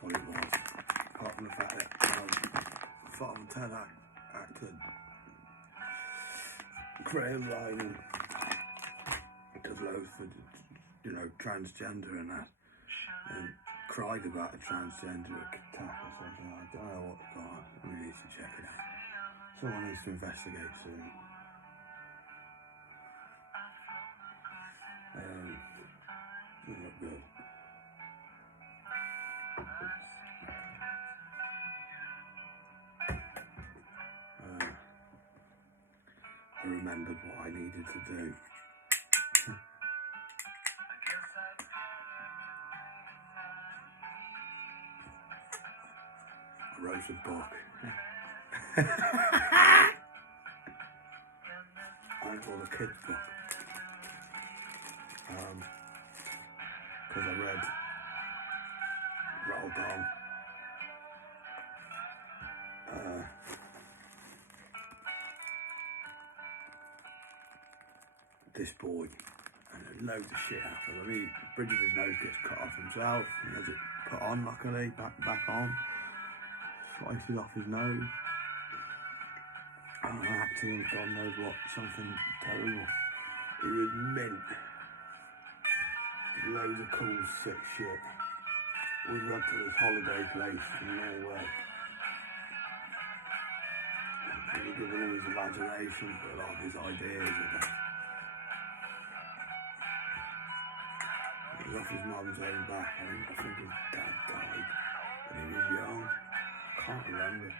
what it was. Apart from the fact that Father Ted acted creative line does loads for, you know, transgender and that, and cried about a transgender attack or something. I don't know what the guy. We need to check it out. Someone needs to investigate soon. Doesn't look good. I remembered what I needed to do. I wrote a book. I called a kid's book. Because I read Roald Dahl. This boy, and loads of shit happens. I mean, the bridge of his nose gets cut off himself, and he has it put on, luckily, back on. Slices off his nose. And an accident, God knows what, something terrible. He was mint. Loads of cool, sick shit. We went to this holiday place in Norway. And he given him his imagination for a lot of his ideas and that. He was off his mum's own back. I think his dad died when he was young. Can't remember. I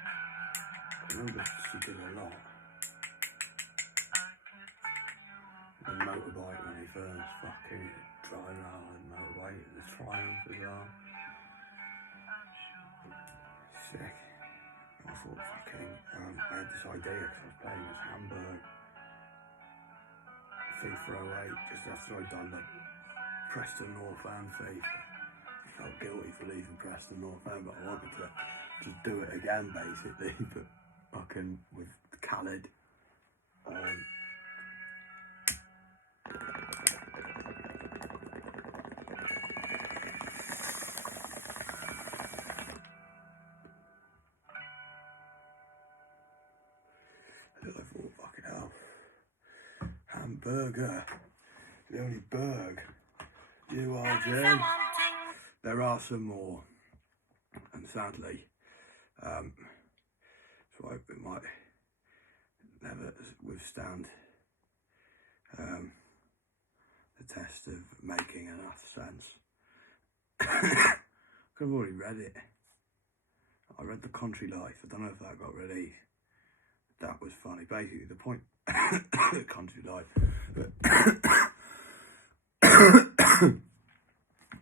remember she did a lot. The motorbike when he first fucking tried out and motorbike, the Triumph as well. Sick. I thought fucking, I had this idea because I was playing as Hamburg FIFA 08 just after I'd done the Preston North End FIFA. I felt guilty for leaving Preston North End, but I wanted to just do it again basically, but fucking with Khaled. I thought, fucking hell, Hamburger, the only Berg, URJ. There are some more, and sadly, so it might never withstand the test of making enough sense. I've already read it. I read The Country Life. I don't know if that got released. That was funny. Basically, the point, The Country Life, but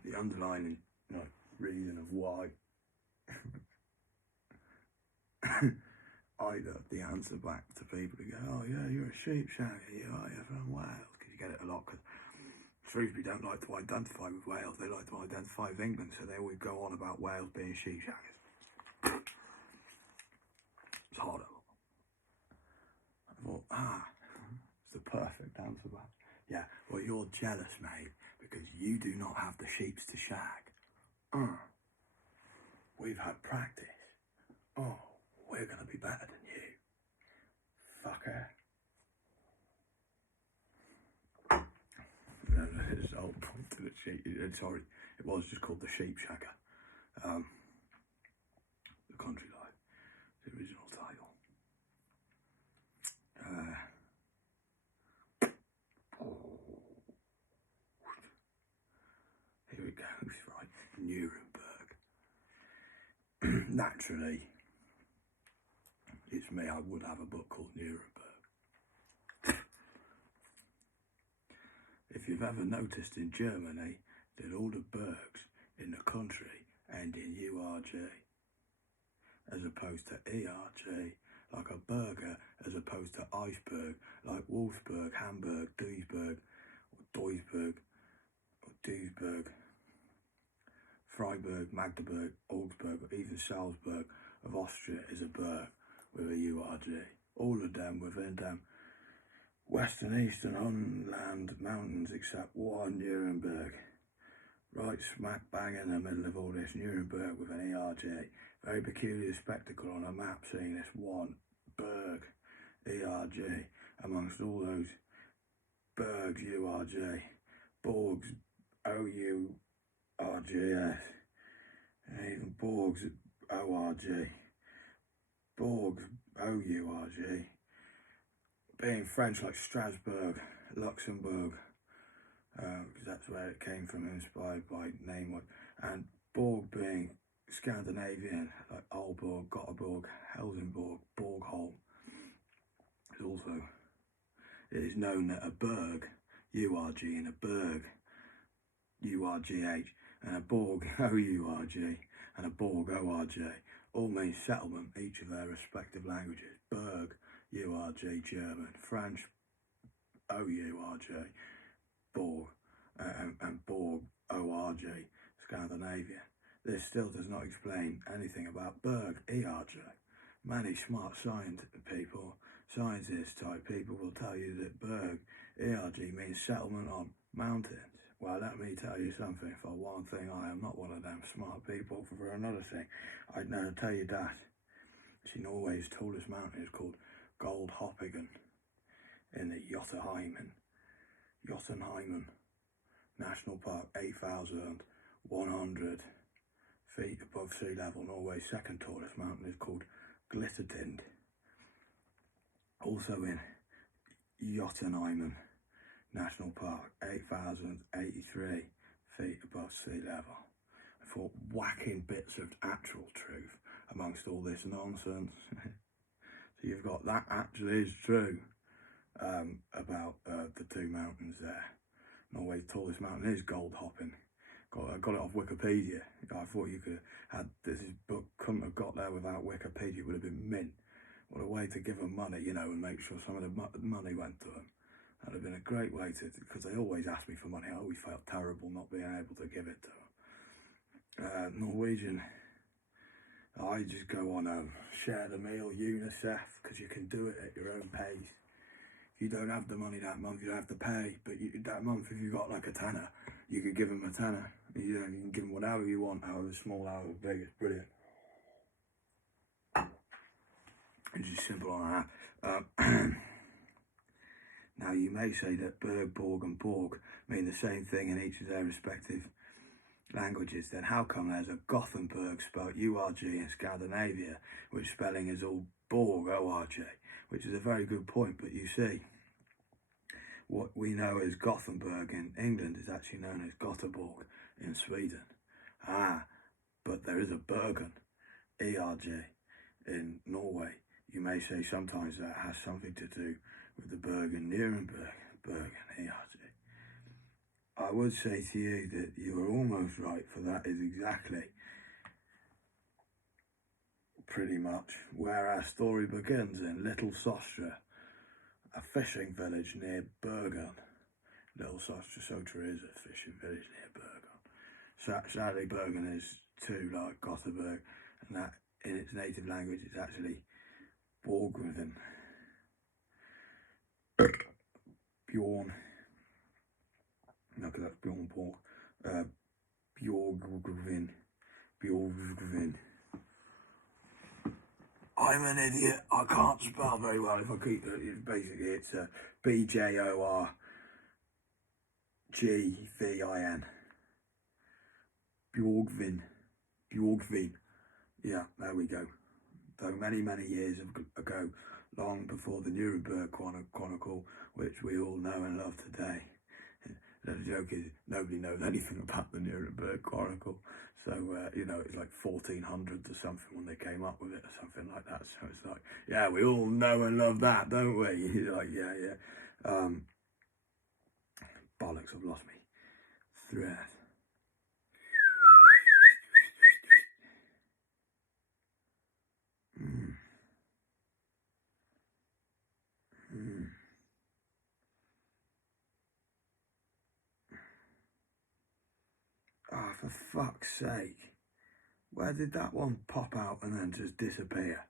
the underlying, you know, reason of why I got the answer back to people who go, oh yeah, you're a sheep shagger, you're from Wales, because you get it a lot, because Shrewsbury don't like to identify with Wales, they like to identify with England, so they always go on about Wales being sheep shaggers. It's horrible. I thought, it's the perfect answer back. Yeah, well, you're jealous, mate, because you do not have the sheeps to shag. We've had practice. Oh, we're going to be better than you. Fucker. There's the whole point to the sheep. Sorry, it was just called The Sheep Shagger. The Country Life, the original title. Here it goes, right? Nuremberg. Naturally, it's me, I would have a book called Nuremberg. If you've ever noticed in Germany that all the bergs in the country end in URJ, as opposed to ERJ, like a burger, as opposed to iceberg, like Wolfsburg, Hamburg, Duisburg, or Duisburg, or Duisburg, Freiburg, Magdeburg, Augsburg, or even Salzburg of Austria is a berg with a URJ. All of them within them western, eastern, unland mountains except one, Nuremberg, right smack bang in the middle of all this Nuremberg with an ERJ. Very peculiar spectacle on a map seeing this one Berg ERJ amongst all those Bergs URJ, Borgs OURGS, and even Borgs ORG, Borgs OURG, being French like Strasbourg, Luxembourg, because that's where it came from, inspired by name, and Borg being Scandinavian, like Aalborg, Gothenburg, Helsingborg, Borgholm. It is known that a Berg, URG, and a Berg, URGH, and a Borg, OURG, and a Borg, ORJ, all mean settlement, each of their respective languages. Berg, URG, German, French, OURG, Borg, and Borg, ORG, Scandinavia. This still does not explain anything about Berg, ERG. Many smart scientist type people will tell you that Berg, ERG means settlement on mountains. Well, let me tell you something. For one thing, I am not one of them smart people. For another thing, I'd never tell you that. See, Norway's tallest mountain is called Goldhoppigen in the Jotunheimen National Park, 8,100 feet above sea level. Norway's second tallest mountain is called Glittertind, also in Jotunheimen National Park, 8,083 feet above sea level. For whacking bits of actual truth amongst all this nonsense. So you've got that actually is true about the two mountains there. Norway's tallest mountain is Goldhopping. I got it off Wikipedia. I thought you could have had this book, couldn't have got there without Wikipedia. It would have been mint. What a way to give them money, you know, and make sure some of the money went to them. That'd have been a great way to, because they always ask me for money. I always felt terrible not being able to give it to them. Norwegian, I just go on share the meal, UNICEF, because you can do it at your own pace. If you don't have the money that month, you don't have to pay. But that month, if you got like a tenner, you could give them a tenner. You can give them whatever you want, however small, however big. It's brilliant. It's just simple on that. Now, you may say that Berg, Borg, and Borg mean the same thing in each of their respective languages. Then how come there's a Gothenburg spelled URG in Scandinavia, which spelling is all Borg, ORG, which is a very good point. But you see, what we know as Gothenburg in England is actually known as Gothenburg in Sweden. But there is a Bergen, ERG, in Norway. You may say sometimes that has something to do with the Bergen, Nuremberg, Bergen, ERG. I would say to you that you are almost right, for that is exactly pretty much where our story begins, in Little Sostra, a fishing village near Bergen. Little Sotra is a fishing village near Bergen. Sadly, Bergen is too like Gothenburg, and that in its native language it's actually Borgwithin. Bjorn. No, because that's Bjorn Borg. Bjorgvin. I'm an idiot. I can't spell very well. If I keep it, basically it's BJORGVIN. Bjorgvin. Yeah, there we go. Though many years ago, long before the Nuremberg Chronicle, which we all know and love today. The joke is nobody knows anything about the Nuremberg Chronicle, so you know, it's like 1400s or something when they came up with it, or something like that. So it's like, yeah, we all know and love that, don't we? You're like, yeah. Bollocks, I've lost me thread. Oh, for fuck's sake. Where did that one pop out and then just disappear?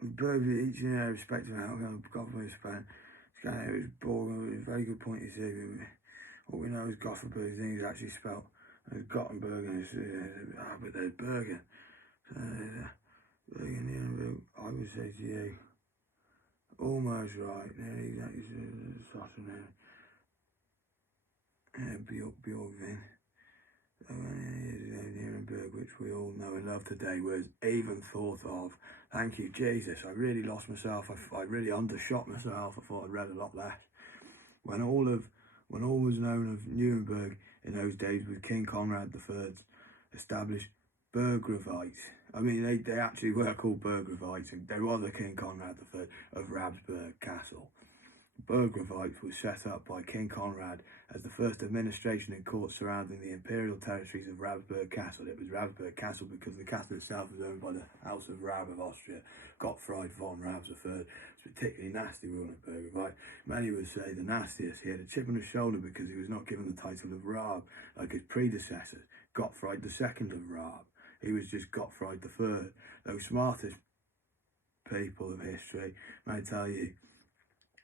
Both each in their respective outcome, government span. It was boring. It was a very good point you said. All we know is Gothenburg is actually spelled as Gothenburg, and it's, but there's Bergen. Bergen, Nuremberg, I would say to you, almost right. Nearly exactly Sutton, Bjorkvin. Nuremberg, which we all know and love today, was even thought of. Thank you, Jesus. I really lost myself. I really undershot myself. I thought I'd read a lot less. When all was known of Nuremberg in those days was King Conrad III's established Burgravites. I mean, they actually were called Burgravites, and there was a King Conrad III of Rabsburg Castle. Burgravites was set up by King Conrad as the first administration and court surrounding the imperial territories of Rabsburg Castle. It was Rabsburg Castle because the castle itself was owned by the House of Rab of Austria. Gottfried von Rabs III was particularly nasty ruling Burgravite. Many would say the nastiest. He had a chip on his shoulder because he was not given the title of Rab like his predecessors, Gottfried II of Rab. He was just Gottfried III. Those smartest people of history may tell you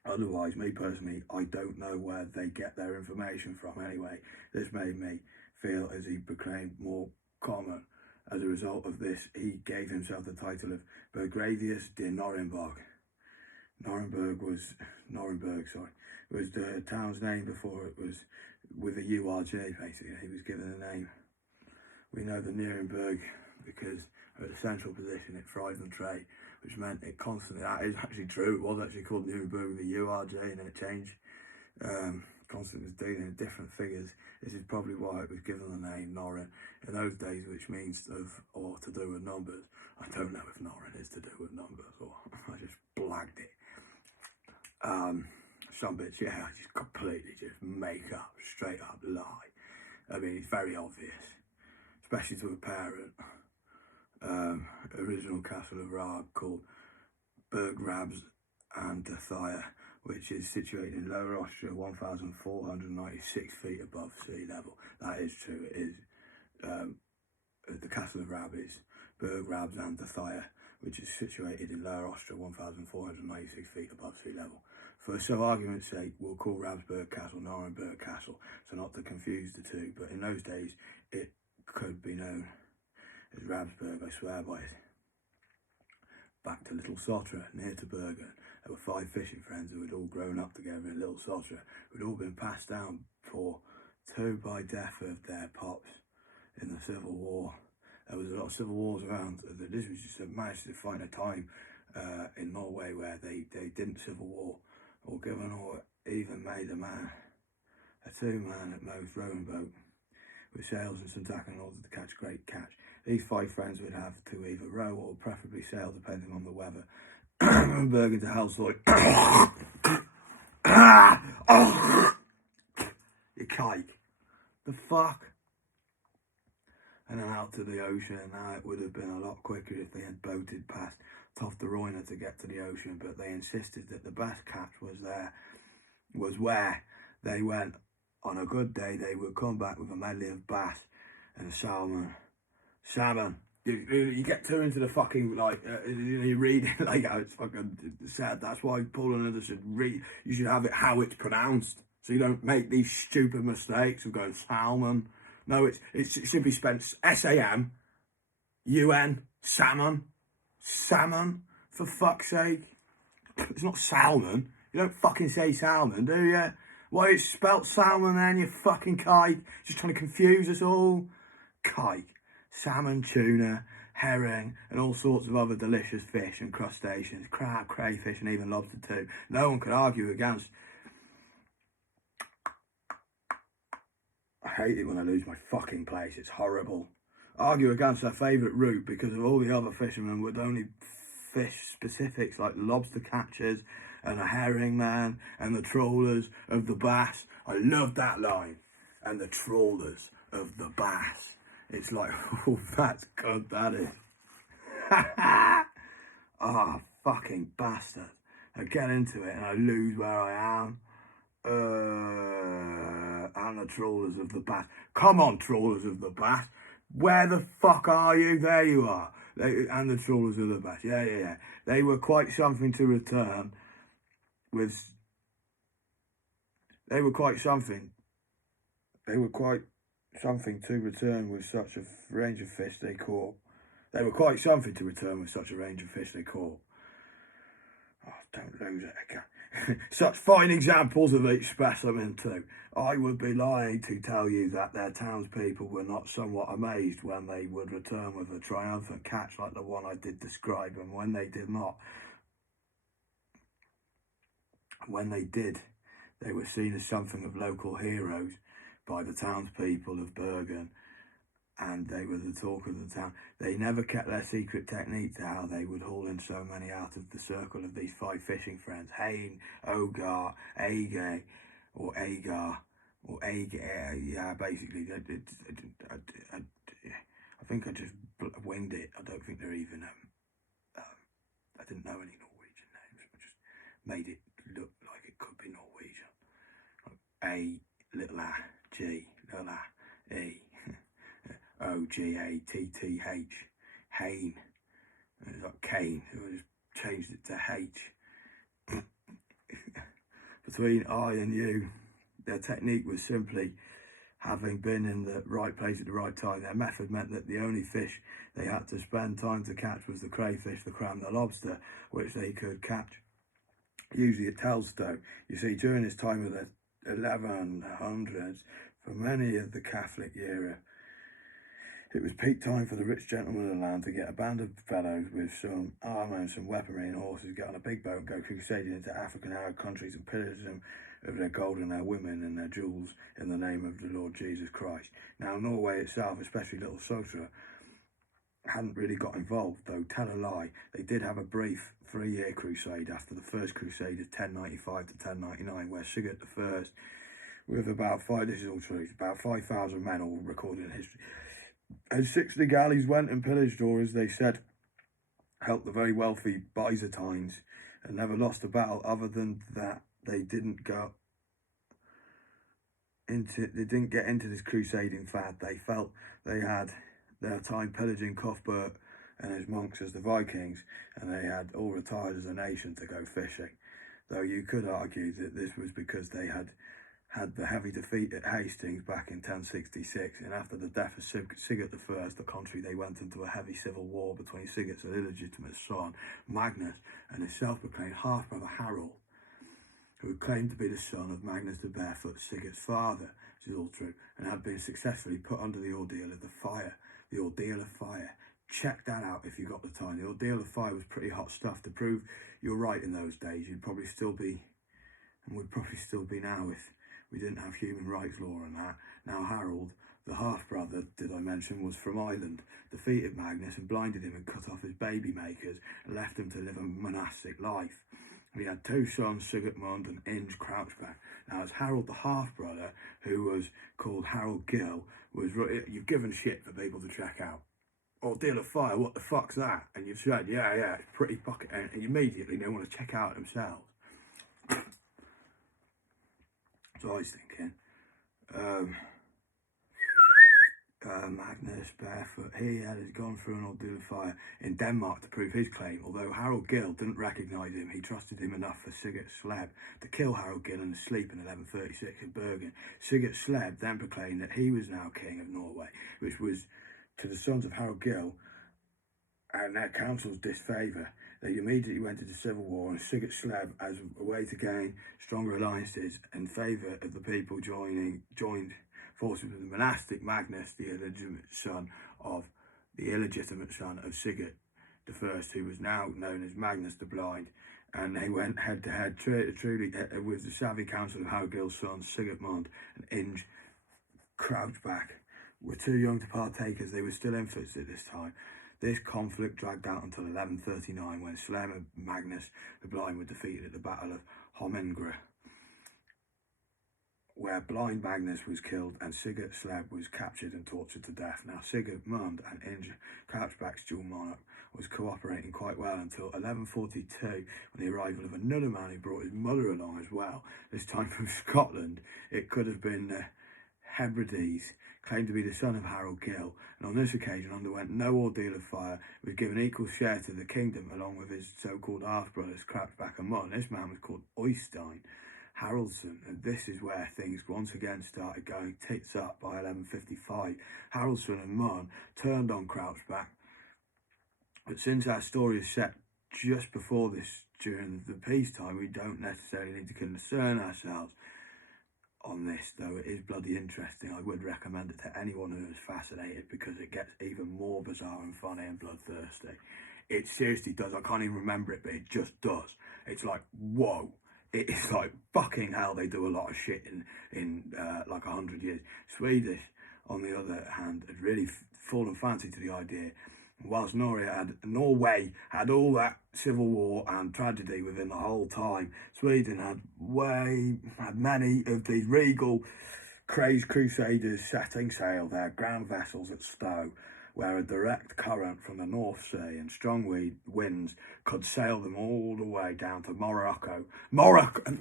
otherwise. Me personally, I don't know where they get their information from anyway. This made me feel as he became more common. As a result of this, he gave himself the title of Burgravius de Nuremberg. Nuremberg was the town's name before it was with a URJ, basically. He was given a name. We know the Nuremberg because at a central position it thrived on trade, which meant it constantly, that is actually true, it was actually called Nuremberg with a URJ and then it changed. Constantly was dealing in different figures. This is probably why it was given the name Norrin in those days, which means or to do with numbers. I don't know if Norrin is to do with numbers or I just blagged it. Some bits, yeah, I just completely just make up, straight up lie. I mean, it's very obvious, especially to a parent. Original castle of Raab called Burgrabs and Thaya, which is situated in Lower Austria, 1,496 feet above sea level. That is true. It is. The castle of Rab is Burgrabs and Thaya, which is situated in Lower Austria, 1,496 feet above sea level. For argument's sake, we'll call Rabsburg Castle Nuremberg Castle, so not to confuse the two. But in those days, it could be known as Rabsburg, I swear by it. Back to Little Sotra, near to Bergen. There were 5 fishing friends who had all grown up together in Little Sotra, who had all been passed down for 2 by death of their pops in the Civil War. There was a lot of civil wars around. This was just managed to find a time in Norway where they didn't civil war or given or even made a 2-man at most rowing boat with sails and some tackle in order to catch great catch. These 5 friends would have to either row or preferably sail depending on the weather. From Bergen to Helsoy. You kike. The fuck? And then out to the ocean. Now it would have been a lot quicker if they had boated past Toftaroina to get to the ocean, but they insisted that the best catch was where they went. On a good day, they would come back with a medley of bass and salmon. You get too into the fucking, like, you read it like how it's fucking said. That's why Paul and others should read. You should have it how it's pronounced, so you don't make these stupid mistakes of going salmon. No, it should be spelled S-A-M-U-N, salmon, for fuck's sake. It's not salmon. You don't fucking say salmon, do you? Why it's spelt salmon then, you fucking kike? Just trying to confuse us all. Kike. Salmon, tuna, herring, and all sorts of other delicious fish and crustaceans. Crab, crayfish, and even lobster too. No one could argue against. I hate it when I lose my fucking place. It's horrible. Argue against their favourite route because of all the other fishermen would only fish specifics like lobster catchers and a herring man and the trawlers of the bass. I love that line. And the trawlers of the bass. It's like, oh, that's good, that is. Ah, fucking bastard. I get into it and I lose where I am. And the trawlers of the bass. Come on, trawlers of the bass. Where the fuck are you? There you are. And the trawlers of the bass. Yeah. They were quite something to return with. They were quite something They were quite something to return with such a range of fish they caught. They were quite something to return with such a range of fish they caught. Oh, don't lose it again. Such fine examples of each specimen too. I would be lying to tell you that their townspeople were not somewhat amazed when they would return with a triumphant catch like the one I did describe, and when they did not, when they did, they were seen as something of local heroes by the townspeople of Bergen, and they were the talk of the town. They never kept their secret technique to how they would haul in so many out of the circle of these 5 fishing friends: Hain, Ogar, Age, or Agar, or Agar. Yeah, basically, I think I just winged it. I don't think they're even, I didn't know any Norwegian names. I just made it look like it could be Norwegian. A, little a, G, little a, E. Ogatth, Hain. It's like Kane, so I just changed it to H. Between I and you, their technique was simply having been in the right place at the right time. Their method meant that the only fish they had to spend time to catch was the crayfish, the cram, the lobster, which they could catch usually at Telstow. You see, during this time of the 1100s, for many of the Catholic era, it was peak time for the rich gentlemen of the land to get a band of fellows with some armour and some weaponry and horses, get on a big boat and go crusading into African Arab countries and pillage them of their gold and their women and their jewels in the name of the Lord Jesus Christ. Now, Norway itself, especially Little Sotra, hadn't really got involved, though tell a lie, they did have a brief 3-year crusade after the first crusade of 1095 to 1099, where Sigurd I, with about this is all true, about 5,000 men, all recorded in history, and 60 galleys went and pillaged, or as they said, helped the very wealthy Byzantines, and never lost a battle. Other than that, they didn't get into this crusading fad. They felt they had their time pillaging Cuthbert and his monks as the Vikings, and they had all retired as a nation to go fishing. Though you could argue that this was because they had the heavy defeat at Hastings back in 1066, and after the death of Sigurd I, the country, they went into a heavy civil war between Sigurd's illegitimate son, Magnus, and his self-proclaimed half-brother Harold, who claimed to be the son of Magnus the Barefoot, Sigurd's father, which is all true, and had been successfully put under the ordeal of the fire. The ordeal of fire. Check that out if you got the time. The ordeal of fire was pretty hot stuff. To prove you're right in those days, you'd probably still be, and would probably still be now if we didn't have human rights law and that. Now Harold, the half-brother, did I mention, was from Ireland, defeated Magnus and blinded him and cut off his baby makers and left him to live a monastic life. He had 2 sons, Sigurd and Inge Crouchback. Now, as Harold the half-brother, who was called Harold Gill, you've given shit for people to check out. Ordeal of Fire, what the fuck's that? And you've said, yeah, it's pretty fucking, and immediately they want to check out themselves. So I was thinking, Magnus Barefoot, he had gone through an ordeal of fire in Denmark to prove his claim. Although Harold Gill didn't recognise him, he trusted him enough for Sigurd Sleb to kill Harold Gill in his sleep in 1136 in Bergen. Sigurd Sleb then proclaimed that he was now king of Norway, which was to the sons of Harold Gill and their council's disfavour. They immediately went into civil war, and Sigurd Sleb, as a way to gain stronger alliances in favour of the people, joined forces with the monastic Magnus, the illegitimate son of Sigurd I, who was now known as Magnus the Blind, and they went head to head truly with the savvy council of Harold Gill's sons, Sigurd and Inge Crouchback, were too young to partake as they were still infants at this time. This conflict dragged out until 1139, when Sleb and Magnus the Blind were defeated at the Battle of Holmengra, where Blind Magnus was killed and Sigurd Sleb was captured and tortured to death. Now, Sigurd and Inge Crouchback's dual monarch was cooperating quite well until 1142, when the arrival of another man who brought his mother along as well, this time from Scotland. It could have been Hebrides, claimed to be the son of Harold Gill, and on this occasion underwent no ordeal of fire, was given equal share to the kingdom along with his so-called half-brothers Crouchback and Munn. This man was called Oystein, Haraldson, and this is where things once again started going tits up by 1155. Haraldson and Munn turned on Crouchback, but since our story is set just before this, during the peacetime, we don't necessarily need to concern ourselves on this, though it is bloody interesting. I would recommend it to anyone who is fascinated, because it gets even more bizarre and funny and bloodthirsty. It seriously does. I can't even remember it, but it just does. It's like, whoa. It is like, fucking hell, they do a lot of shit in like 100 years. Swedish, on the other hand, had really fallen fancy to the idea. Whilst Norway had all that civil war and tragedy within the whole time, Sweden had many of these regal, crazed crusaders setting sail, their grand vessels at Stowe, where a direct current from the North Sea and strong winds could sail them all the way down to Morocco. Morocco,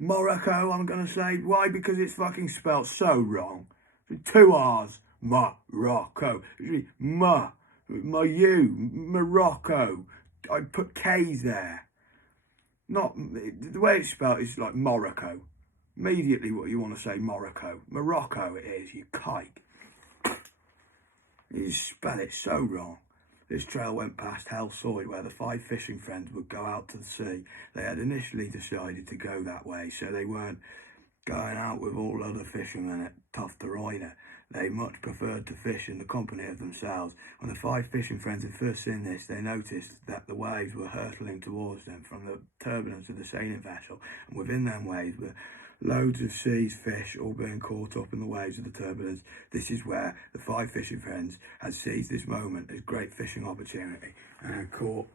I'm going to say. Why? Because it's fucking spelt so wrong. 2 R's. Morocco. It's really Morocco. I put K's there. Not, the way it's spelled is like Morocco. Immediately what you want to say, Morocco. Morocco it is, you kike. You spell it so wrong. This trail went past Helsoy, where the 5 fishing friends would go out to the sea. They had initially decided to go that way, so they weren't going out with all other fishermen at Toftaroina. They much preferred to fish in the company of themselves. When the 5 fishing friends had first seen this, they noticed that the waves were hurtling towards them from the turbulence of the sailing vessel, and within them waves were loads of seas fish, all being caught up in the waves of the turbulence. This is where the 5 fishing friends had seized this moment as great fishing opportunity and had caught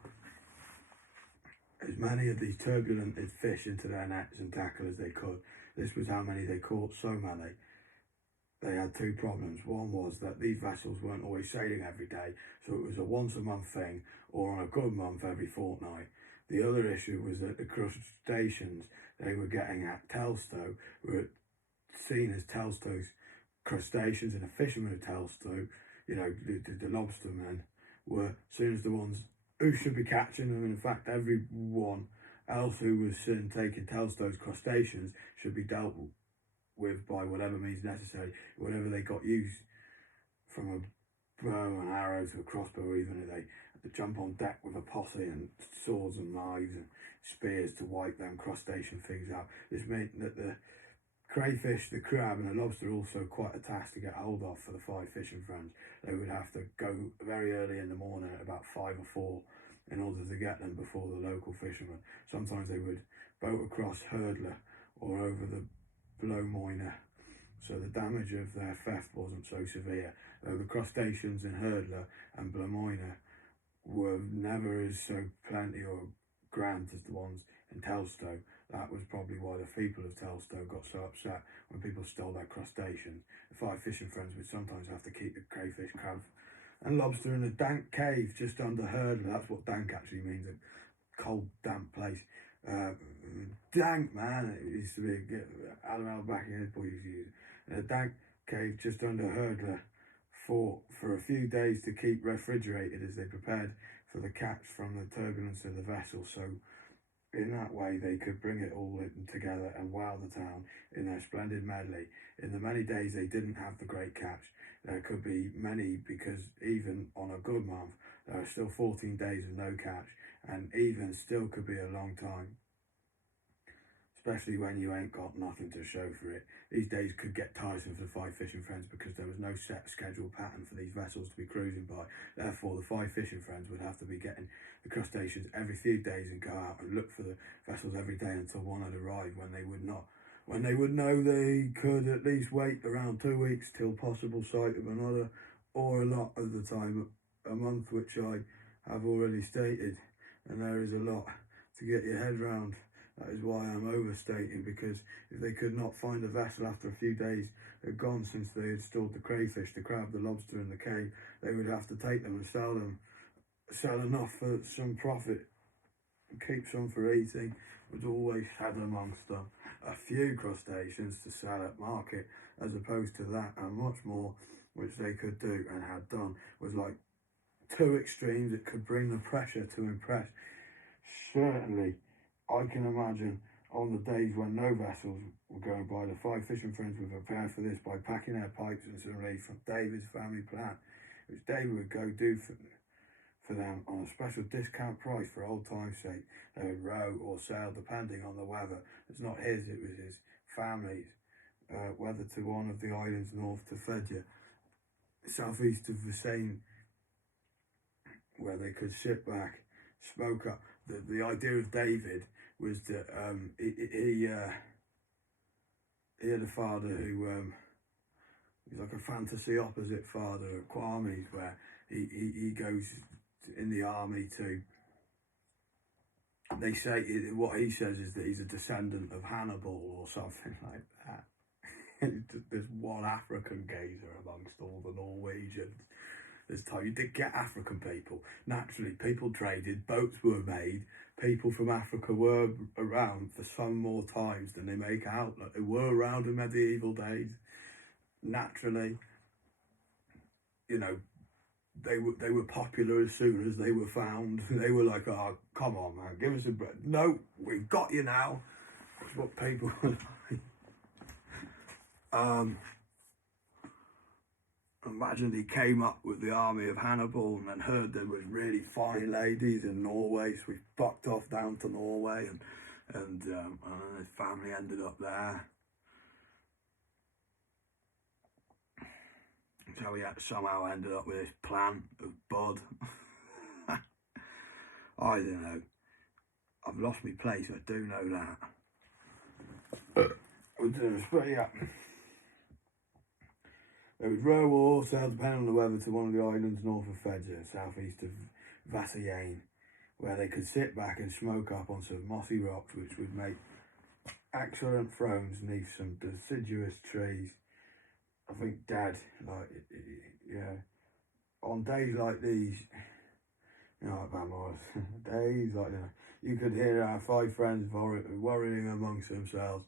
as many of these turbulent fish into their nets and tackle as they could. This was how many they caught, so many. They had 2 problems. One was that these vessels weren't always sailing every day, so it was a once a month thing, or on a good month every fortnight. The other issue was that the crustaceans they were getting at Telstow were seen as Telstow's crustaceans, and the fishermen of Telstow, you know, the lobstermen, were seen as the ones who should be catching them. In fact, everyone else who was seen taking Telstow's crustaceans should be dealt with by whatever means necessary, whatever they got used, from a bow and arrow to a crossbow, or even if they had to jump on deck with a posse and swords and knives and spears to wipe them crustacean things out. This meant that the crayfish, the crab and the lobster are also quite a task to get hold of for the 5 fishing friends. They would have to go very early in the morning at about 5 or 4 in order to get them before the local fishermen. Sometimes they would boat across Hurdler or over the Blomoina, so the damage of their theft wasn't so severe, though the crustaceans in Hurdler and Blomoina were never as so plenty or grand as the ones in Telstow. That was probably why the people of Telstow got so upset when people stole their crustaceans. The 5 fishing friends would sometimes have to keep the crayfish, crab and lobster in a dank cave just under Hurdler. That's what dank actually means, a cold, damp place. Dank, man, it used to be Adam back in his boy used to use it. A dank cave just under Hurdler for a few days to keep refrigerated as they prepared for the catch from the turbulence of the vessel. So in that way they could bring it all in together and wow the town in their splendid medley. In the many days they didn't have the great catch, there could be many, because even on a good month there are still 14 days of no catch, and even still could be a long time, especially when you ain't got nothing to show for it. These days could get tiresome for the 5 fishing friends, because there was no set schedule pattern for these vessels to be cruising by. Therefore the 5 fishing friends would have to be getting the crustaceans every few days and go out and look for the vessels every day until one had arrived, when they would know they could at least wait around 2 weeks till possible sight of another, or a lot of the time a month, which I have already stated. And there is a lot to get your head round. That is why I'm overstating, because if they could not find a vessel after a few days had gone since they had stored the crayfish, the crab, the lobster and the cave, they would have to take them and sell enough for some profit and keep some for eating. Would always had amongst them a few crustaceans to sell at market, as opposed to that and much more which they could do and had done. Was like 2 extremes. It could bring the pressure to impress. Certainly I can imagine on the days when no vessels were going by, the 5 fishing friends were prepared for this by packing their pipes and some relief from David's family plan, which David would go do for them on a special discount price for old time's sake. They would row or sail depending on the weather. It's not his, it was his family's. Whether to one of the islands north to Fedja, southeast of the Seine, where they could sit back, smoke up. The idea of David was that he had a father who he's like a fantasy opposite father at Kwame's, where he goes in the army to. They say what he says is that he's a descendant of Hannibal or something like that. There's one African gazer amongst all the Norwegians. This time you did get African people. Naturally, people traded, boats were made, people from Africa were around for some more times than they make out. Like they were around in medieval days. Naturally, you know, they were popular as soon as they were found. They were like, oh, come on, man, give us a break. No, we've got you now. That's what people were like. Imagine he came up with the army of Hannibal and then heard there was really fine ladies in Norway, so he bucked off down to Norway, and his family ended up there. So he somehow ended up with this plant of bud. I don't know. I've lost my place, I do know that. But yeah. They would row or sail, depending on the weather, to one of the islands north of Fedja, southeast of Vassayen, where they could sit back and smoke up on some mossy rocks, which would make excellent thrones beneath some deciduous trees. I think Dad, like, yeah, on days like these, you know, like Van Morris, days like, you could hear our 5 friends worrying amongst themselves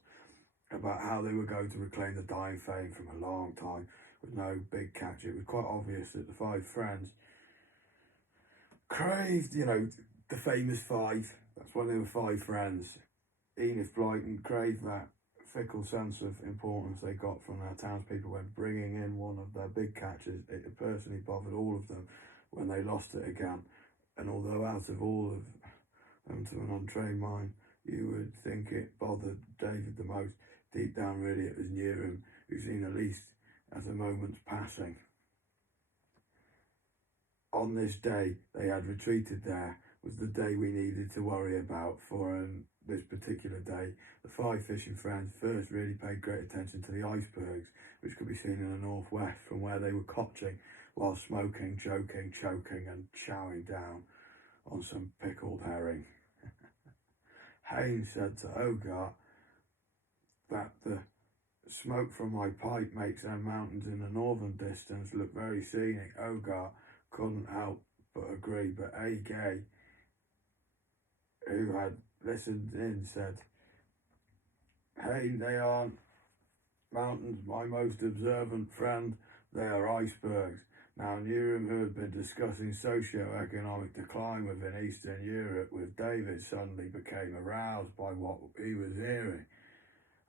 about how they were going to reclaim the dying fame from a long time with no big catch. It was quite obvious that the 5 friends craved, you know, the famous 5. That's why they were 5 friends. Enid Blyton craved that fickle sense of importance they got from their townspeople when bringing in one of their big catches. It personally bothered all of them when they lost it again. And although out of all of them, to an untrained mind, you would think it bothered David the most, deep down really it was Nuremberg who seen at least as a moment's passing. On this day they had retreated there was the day we needed to worry about, for this particular day the 5 fishing friends first really paid great attention to the icebergs which could be seen in the northwest from where they were cotching while smoking, joking, choking and chowing down on some pickled herring. Haynes said to Hogarth that the smoke from my pipe makes them mountains in the northern distance look very scenic. Hogarth couldn't help but agree, but A. Gay, who had listened in, said, "Hey, they aren't mountains, my most observant friend, they are icebergs." Now, Nuremberg, who had been discussing socio-economic decline within Eastern Europe with David, suddenly became aroused by what he was hearing.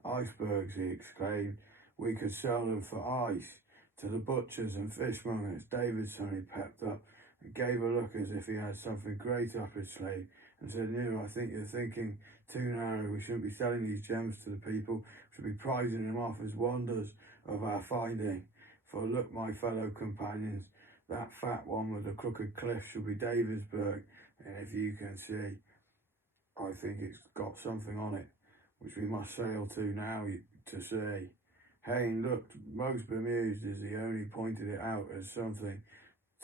"Icebergs," he exclaimed, "we could sell them for ice to the butchers and fishmongers." David suddenly pepped up and gave a look as if he had something great up his sleeve and said, "No, I think you're thinking too narrow. We shouldn't be selling these gems to the people. We should be prizing them off as wonders of our finding. For look, my fellow companions, that fat one with the crooked cliff should be Davidsburg, and if you can see, I think it's got something on it which we must sail to now to see." Hayne looked most bemused as he only pointed it out as something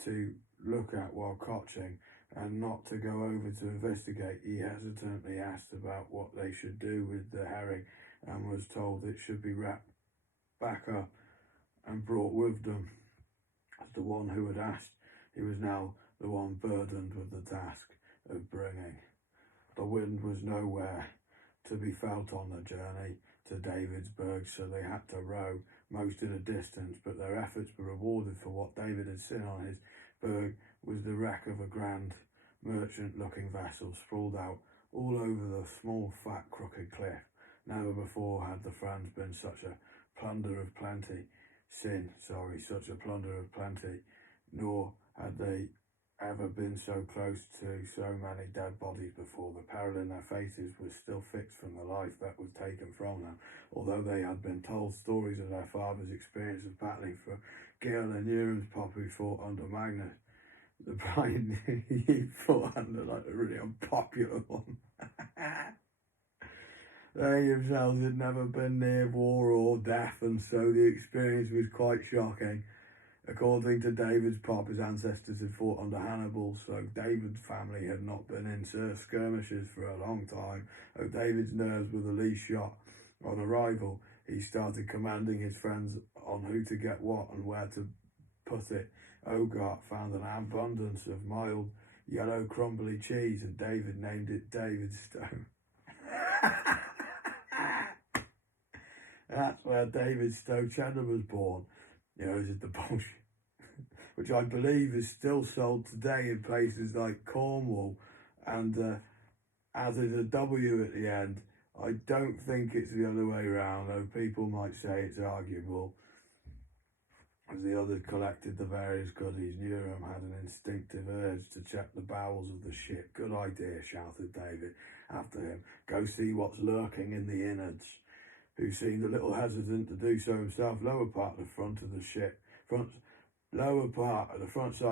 to look at while cotching and not to go over to investigate. He hesitantly asked about what they should do with the herring and was told it should be wrapped back up and brought with them. As the one who had asked, he was now the one burdened with the task of bringing. The wind was nowhere to be felt on the journey to Davidsburg, so they had to row most of the distance, but their efforts were rewarded, for what David had seen on his berg was the wreck of a grand merchant-looking vessel sprawled out all over the small, fat, crooked cliff. Never before had the Franz been such a plunder of plenty, such a plunder of plenty, nor had they ever been so close to so many dead bodies before. The peril in their faces was still fixed from the life that was taken from them, although they had been told stories of their father's experience of battling for Gil and Nurem's pop who fought under Magnus. The Brian he fought under like a really unpopular one. They themselves had never been near war or death, and so the experience was quite shocking. According to David's pop, his ancestors had fought under Hannibal, so David's family had not been in skirmishes for a long time. Though David's nerves were the least shot on arrival, he started commanding his friends on who to get what and where to put it. Ogart found an abundance of mild, yellow, crumbly cheese, and David named it David's Stone. That's where David Stowe Cheddar was born. This is the bullshit. Which I believe is still sold today in places like Cornwall, and as is a W at the end. I don't think it's the other way around, though people might say it's arguable. As the others collected the various goodies, Nurem had an instinctive urge to check the bowels of the ship. Good idea, shouted David after him. Go see what's lurking in the innards. Who seemed a little hesitant to do so himself. Lower part of the front side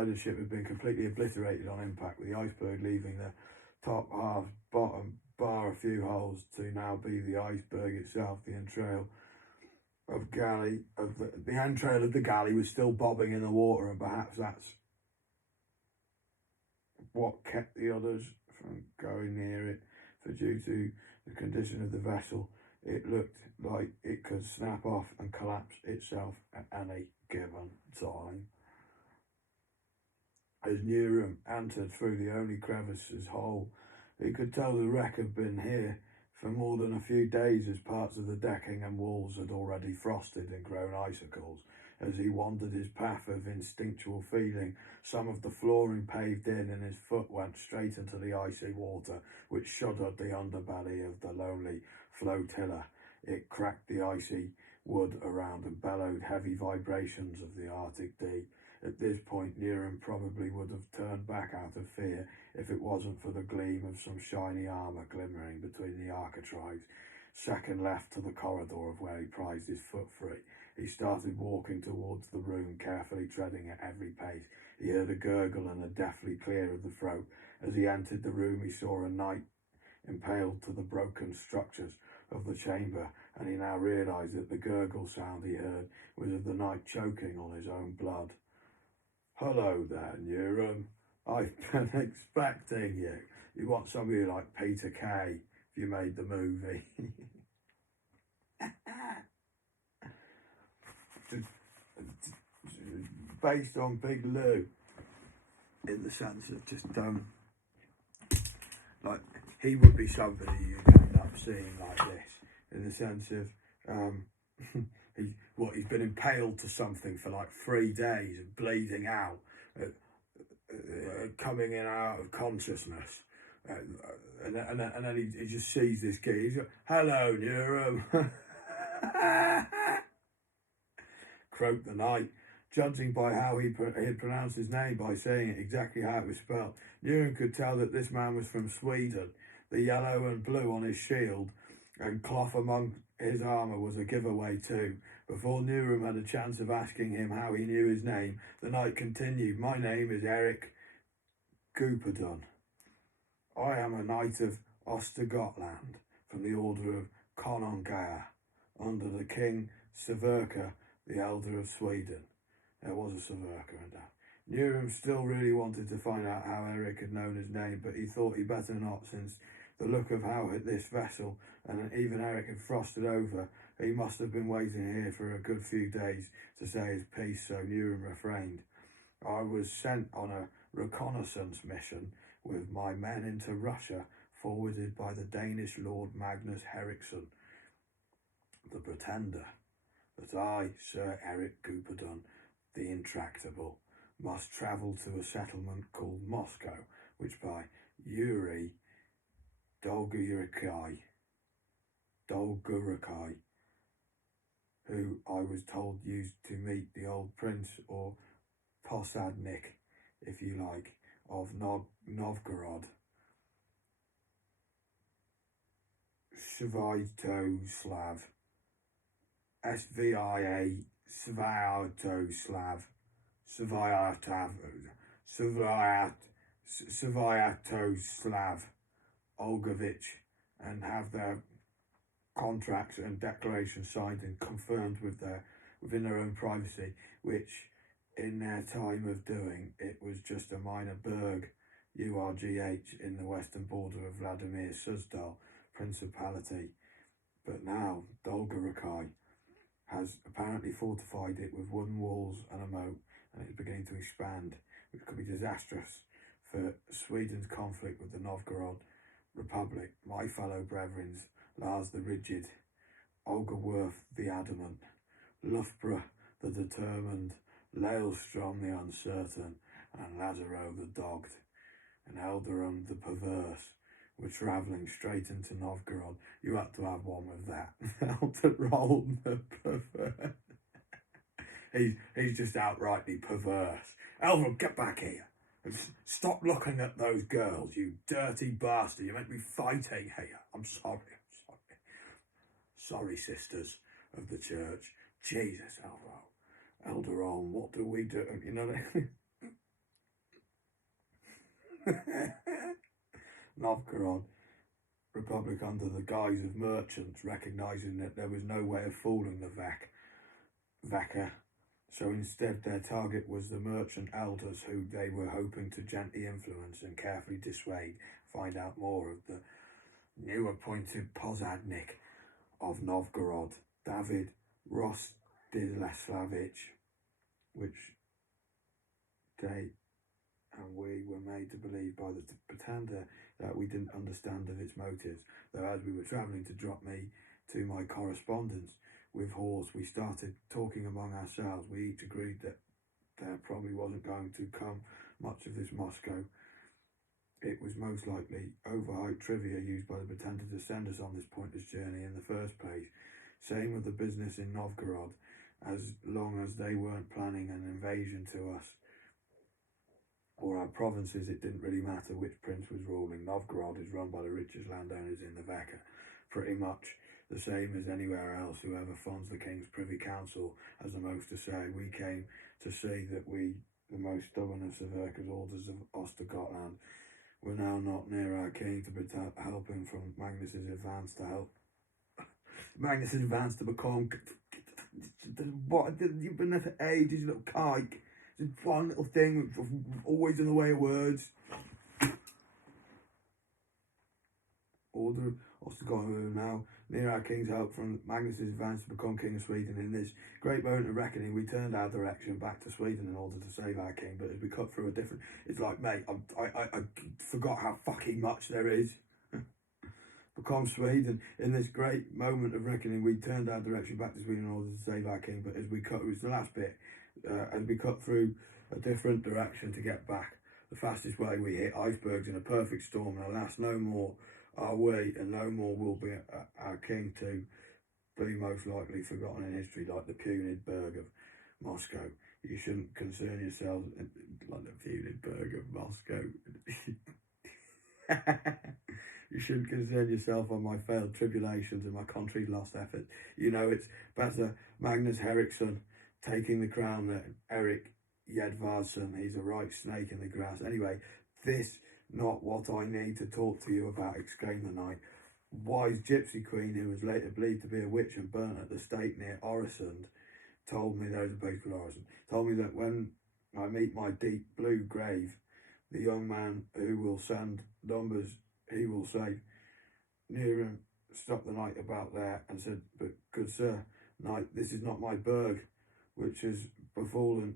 of the ship had been completely obliterated on impact, with the iceberg leaving the top half, bottom, bar a few holes to now be the iceberg itself. The entrail of the galley was still bobbing in the water, and perhaps that's what kept the others from going near it, for due to the condition of the vessel, it looked like it could snap off and collapse itself at any given time. As Nurem entered through the only crevice's hole, he could tell the wreck had been here for more than a few days, as parts of the decking and walls had already frosted and grown icicles. As he wandered his path of instinctual feeling, some of the flooring paved in, and his foot went straight into the icy water, which shuddered the underbelly of the lonely flotilla. It cracked the icy wood around and bellowed heavy vibrations of the Arctic deep. At this point, Nurem probably would have turned back out of fear if it wasn't for the gleam of some shiny armour glimmering between the architraves, second left to the corridor of where he prized his foot free. He started walking towards the room, carefully treading at every pace. He heard a gurgle and a deathly clear of the throat. As he entered the room, he saw a knight impaled to the broken structures of the chamber, and he now realised that the gurgle sound he heard was of the knight choking on his own blood. Hello there, Nurem. I've been expecting you. You want somebody like Peter Kay if you made the movie. Based on Big Lou, in the sense of just like he would be somebody you'd end up seeing like this, in the sense of he's been impaled to something for like 3 days and bleeding out, coming in and out of consciousness, and then he just sees this kid. He's like, "Hello, Nurem." Croaked the knight, judging by how he had pronounced his name by saying it exactly how it was spelled. Nurem could tell that this man was from Sweden. The yellow and blue on his shield and cloth among his armour was a giveaway too. Before Nurem had a chance of asking him how he knew his name, the knight continued, "My name is Eric Gooperdun. I am a knight of Ostergotland, from the order of Konungair, under the King Sverker, the elder of Sweden." There was a Sverker in that. Nurem still really wanted to find out how Eric had known his name, but he thought he better not, since the look of how this vessel and even Eric had frosted over. He must have been waiting here for a good few days to say his piece, so Nurem refrained. "I was sent on a reconnaissance mission with my men into Russia, forwarded by the Danish Lord Magnus Henriksson, the Pretender, that I, Sir Eric Gooperdun, the Intractable, must travel to a settlement called Moscow, which by Yuri Dolgurakai, who I was told used to meet the old prince or Posadnik, if you like, of Novgorod. Sviatoslav, SVIA, Sviatoslav, Sviatoslav Olgovich, and have their contracts and declarations signed and confirmed within their own privacy, which in their time of doing it was just a minor burg, URGH, in the western border of Vladimir Suzdal Principality. But now Dolgorukai has apparently fortified it with wooden walls and a moat, and it is beginning to expand, which could be disastrous for Sweden's conflict with the Novgorod Republic. My fellow brethrens, Lars the Rigid, Olgaworth the Adamant, Loughborough the Determined, Leilstrom the Uncertain, and Lazaro the Dogged, and Eldarum the Perverse were travelling straight into Novgorod. You had to have one with that. Eldarum the Perverse. He's just outrightly perverse. Eldarum, get back here. Stop looking at those girls, you dirty bastard. You make me fighting here. I'm sorry. Sorry, sisters of the church. Jesus, Eldaron, what do we do? You know that? Novgorod Republic, under the guise of merchants, recognising that there was no way of fooling the Vaka. So instead their target was the merchant elders, who they were hoping to gently influence and carefully dissuade. Find out more of the new appointed Posadnik of Novgorod, David Rostislavich, which they and we were made to believe by the pretender that we didn't understand of its motives, though as we were travelling to drop me to my correspondence with Horse, we started talking among ourselves. We each agreed that there probably wasn't going to come much of this Moscow. It was most likely overhyped trivia used by the pretender to send us on this pointless journey in the first place. Same with the business in Novgorod. As long as they weren't planning an invasion to us or our provinces, it didn't really matter which prince was ruling. Novgorod is run by the richest landowners in the Vaka, pretty much the same as anywhere else. Whoever funds the king's privy council has the most to say. We came to see that we, the most stubborn of Severka's orders of Ostergotland, were now not near our king to help him from Magnus's advance to help. Magnus's advance to become. What? You've been there for ages, you little kike. Just one little thing, always in the way of words. Order of Ostergotland now near our king's help from Magnus's advance to become king of Sweden. In this great moment of reckoning, we turned our direction back to Sweden in order to save our king. But as we cut through a different, it's like, mate, I forgot how fucking much there is. Become Sweden. In this great moment of reckoning, we turned our direction back to Sweden in order to save our king. But as we cut, it was the last bit, as we cut through a different direction to get back the fastest way, we hit icebergs in a perfect storm, and alas, no more are we, and no more will be our king to be most likely forgotten in history, like the Punid Burg of Moscow. You shouldn't concern yourselves like the Punid Burg of Moscow. You shouldn't concern yourself on my failed tribulations and my country's lost efforts. You know, it's better Magnus Henriksson taking the crown than Eric Jedvardsson. He's a right snake in the grass. Anyway, this not what I need to talk to you about, exclaimed the knight. Wise gypsy queen, who was later believed to be a witch and burnt at the stake near Oresund, told me, there's a place called Oresund, told me that when I meet my deep blue grave, the young man who will send numbers he will say. Nuremberg stopped the knight about there and said, but good sir, knight, this is not my burg which has befallen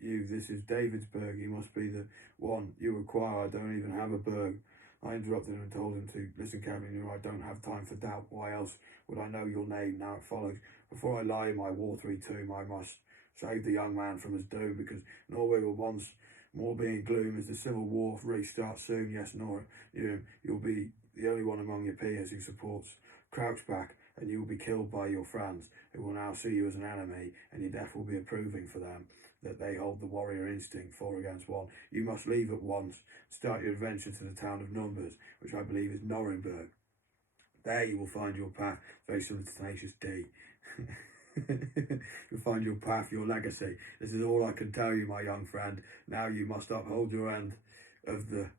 you. This is David's burg. He must be the one you require. I don't even have a burg. I interrupted him and told him to listen carefully. I don't have time for doubt. Why else would I know your name? Now it follows. Before I lie in my watery tomb, I must save the young man from his doom, because Norway will once more be in gloom as the civil war restarts soon. Yes, Nora, you'll be the only one among your peers who supports Crouchback, and you will be killed by your friends, who will now see you as an enemy, and your death will be approving for them, that they hold the warrior instinct 4 against 1. You must leave at once, start your adventure to the town of Numbers, which I believe is Nuremberg. There you will find your path, very similar to Tenacious D. You'll find your path, your legacy. This is all I can tell you, my young friend. Now you must uphold your end of the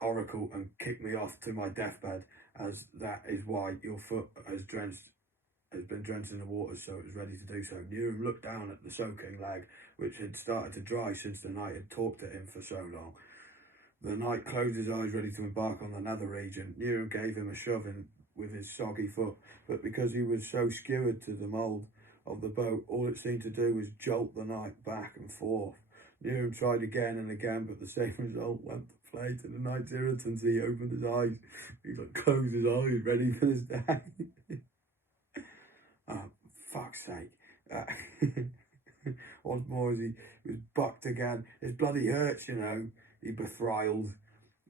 oracle and kick me off to my deathbed, as that is why your foot has been drenched in the water, so it was ready to do so. Nurem looked down at the soaking leg, which had started to dry since the knight had talked at him for so long. The knight closed his eyes, ready to embark on the nether region. Nurem gave him a shove in with his soggy foot, but because he was so skewered to the mould of the boat, all it seemed to do was jolt the knight back and forth. Nurem tried again and again, but the same result went to play to the knight's irritants. He opened his eyes. He closed his eyes, ready for this day. Oh, fuck's sake. Once more as he was bucked again. His bloody hurts, you know, he bethrilled.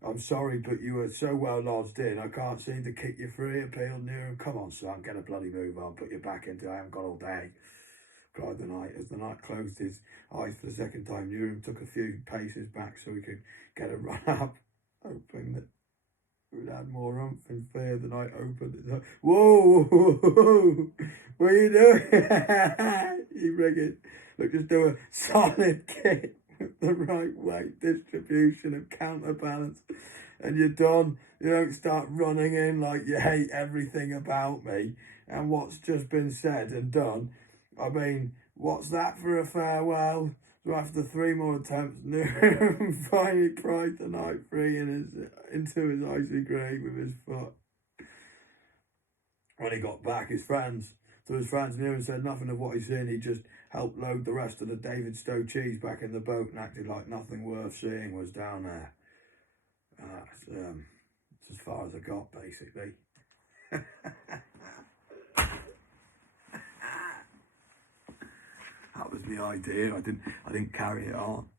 I'm sorry, but you were so well lodged in, I can't seem to kick you free, appealed Nurem. Come on, son, get a bloody move on, put your back into it, I haven't got all day, cried the knight. As the knight closed his eyes for the second time, Nurem took a few paces back so he could get a run up, hoping that it would add more oomph and fear. The knight opened his eyes. Whoa, whoa, what are you doing? You rigged. Look, just do a solid kick with the right weight distribution and counterbalance, and you're done. You don't start running in like you hate everything about me and what's just been said and done. I mean, what's that for a farewell? So after 3 more attempts, Nurem finally pried the knight free into his icy grave with his foot. When he got back, to his friends, Nurem said nothing of what he'd seen. He just helped load the rest of the David Stowe cheese back in the boat and acted like nothing worth seeing was down there. It's as far as I got, basically. That was the idea. I didn't carry it on.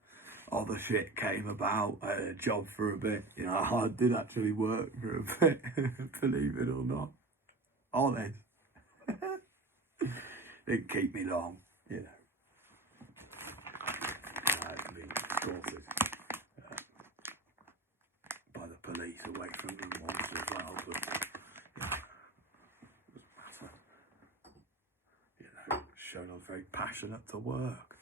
Other shit came about. I had a job for a bit. You know, I did actually work for a bit, believe it or not. Honest. Didn't keep me long, you know. I had to be escorted by the police away from them once as well, but yeah, it doesn't matter. You know, showed I was very passionate to work.